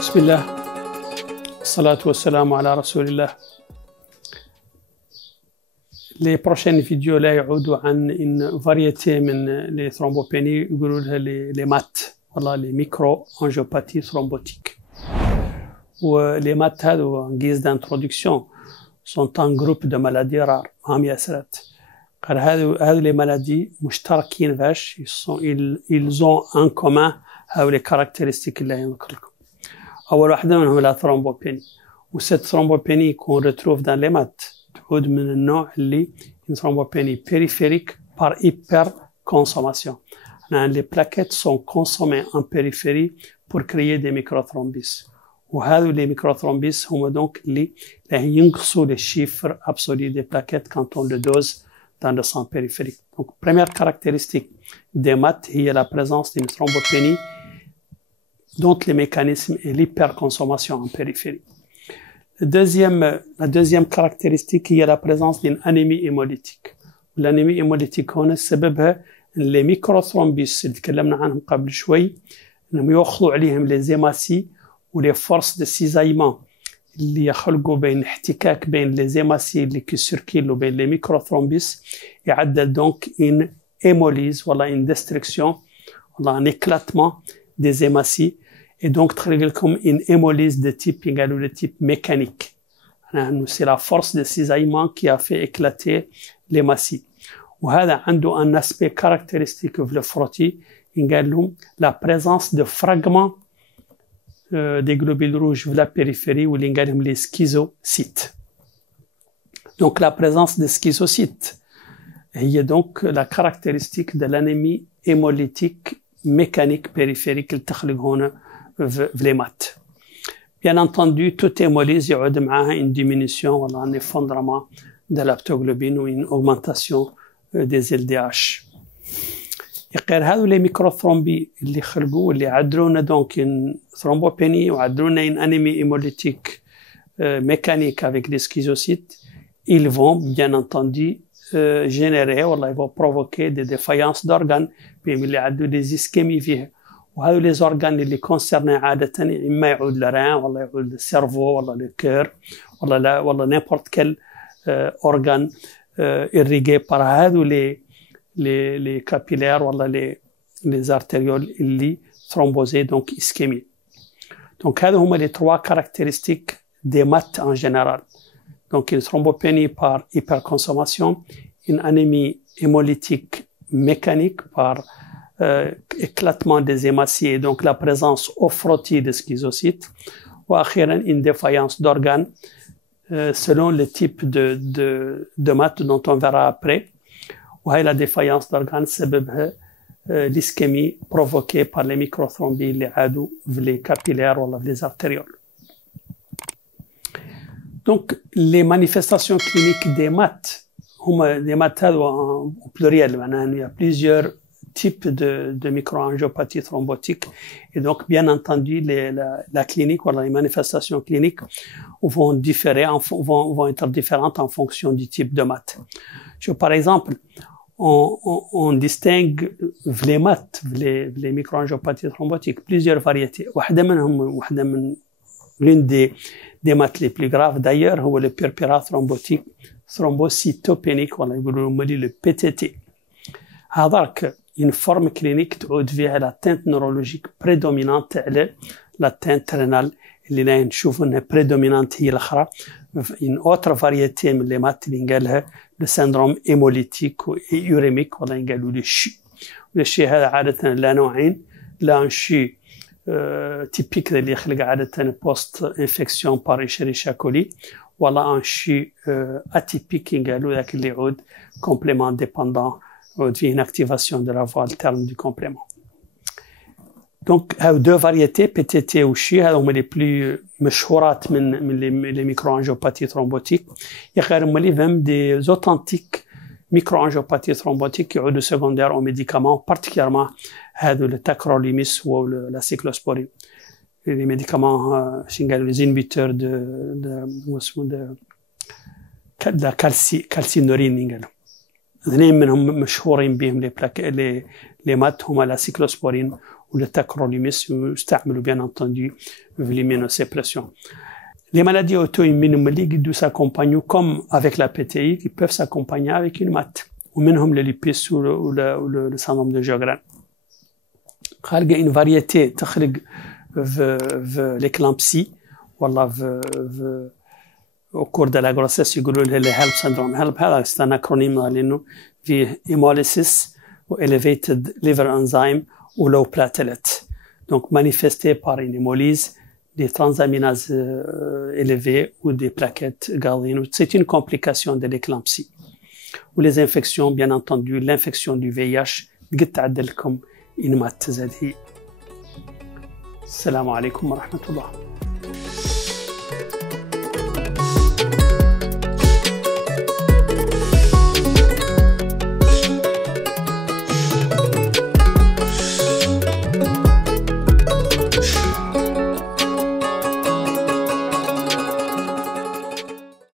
بسم الله والصلاة والسلام على رسول الله. Les prochaines vidéos là يعودوا عن une variété من les thrombopénies يقولوا لها les MAT والله les micro-angiopathies thrombotiques. Les MAT هذو en guise d'introduction sont un groupe de maladies rares عام ياسرات. هذو les maladies مشتركين باش ils ont en commun هذو les caractéristiques اللي نذكر لكم. أول واحدة منهم la thrombopénie. وcette thrombopénie qu'on retrouve dans les MAT تعود من النوع اللي une thrombopénie périphérique par hyperconsommation. Les plaquettes sont consommées en périphérie pour créer des microthrombus. وهذو les microthrombus هم donc اللي ينقصوا les chiffres absolus des plaquettes quand on le dose dans le sang périphérique. Donc première caractéristique des MAT هي la présence d'une thrombopénie dont les mécanismes est l'hyperconsommation en périphérie. La deuxième caractéristique هي la présence d'une anémie hémolytique. L'anémie hémolytique هنا سببها les microthrombus اللي تكلمنا عنهم قبل شوي انهم يأخذوا عليهم les hématies ou les forces de cisaillement اللي يخلقوا بين احتكاك بين les hématies اللي كيسيركيلوا بين les microthrombus يعدل donc une hémolyse ولا une destruction ولا un éclatement des hématies et donc تخلق لكم une hémolyse de type égal de type mécanique. C'est la force de cisaillement qui a fait éclater l'hématie. وهذا عنده un aspect caractéristique في le frottis قال لهم la présence de fragments des globules rouges في la périphérie واللي قال لهم les schizocytes. Donc la présence des schizocytes هي donc la caractéristique de l'anémie hémolytique mécanique périphérique اللي تخلق هنا في les MAT. Bien entendu, toute hémolyse يعود معها une diminution ولا un effondrement de l'aptoglobine ou une augmentation des LDH. غير هذو les microthrombis اللي خلقوا واللي عدلونا donc une thrombopénie وعدلونا une anémie hémolytique mécanique avec des schizocytes, ils vont bien entendu générer ولا ils vont provoquer des défaillances d'organes بهم اللي عدلوا des ischémies فيها. وهذو les organes اللي concernés عادة إما يعود للرئة ولا يعود للسيرفو ولا للكير ولا n'importe quel organe irrigué par هذو les capillaires ولا les artérioles اللي thrombosés donc ischémie. Donc هذو هما les trois caractéristiques des MAT en général. Donc une thrombopénie par hyperconsommation, une anémie hémolytique mécanique par éclatement des hématies et donc la présence au frottis de schizocytes, ou أخيرا une défaillance d'organes selon le type de MAT dont on verra après. وهي la défaillance d'organes سببها l'ischémie provoquée par les microthrombis اللي عادوا في les capillaires ou les artérioles. Donc les manifestations cliniques des MAT هما des MAT au pluriel معناها il y a plusieurs types de microangiopathie thrombotique et donc bien entendu la clinique ou les manifestations cliniques vont différer vont être différentes en fonction du type de MAT. Par exemple on distingue les MAT les microangiopathies thrombotiques plusieurs variétés. L'une des MAT les plus graves d'ailleurs c'est le purpura thrombotique thrombocytopénique ولا يقولوا le PTT. هذاك une forme clinique تعود فيها l'atteinte neurologique prédominante على l'atteinte rénale اللي لا نشوفوا انها prédominante هي الاخرى. une autre variété من les MAT اللي قالها le syndrome hémolytique et urémique ولا قالوا le CHU. le CHU هذا عادة لا نوعين لا un CHU typique اللي يخلق عادة post infection par Escherichia coli ولا un CHU atypique قالوا ذاك اللي يعود complément dépendant une activation de la voie alterne du complément. Donc, deux variétés, PTT ou CHU, هذوما les plus مشهورات من les microangiopathies thrombotiques. Il y a même des authentiques microangiopathies thrombotiques qui ont de secondaires aux médicaments, particulièrement le tacrolimus ou la cyclosporine. Les médicaments, les inhibiteurs de la calcinurine. اثنين منهم مشهورين بهم لي MAT هما لا سيكلوسبورين ou le tacrolimus, يستعملوا bien entendu l'immunosuppression. Les maladies auto-immunes malignes s'accompagnent comme avec la PTI, qui peuvent s'accompagner avec une MAT. ومنهم le lupus ou le syndrome de Sjögren. خارجة une variété تخرج في l'éclampsie والله في au cours de la grossesse يقولوا لها le HELP syndrome. HELP هذا c'est un acronyme لأنه فيه hemolysis ou elevated liver enzyme ou low platelet. Donc manifesté par une hémolyse, des transaminases élevées ou des plaquettes gardines. C'est une complication de l'éclampsie. Ou les infections, bien entendu, l'infection du VIH, قد تعدل لكم إن ما تزدهي. السلام عليكم ورحمة الله.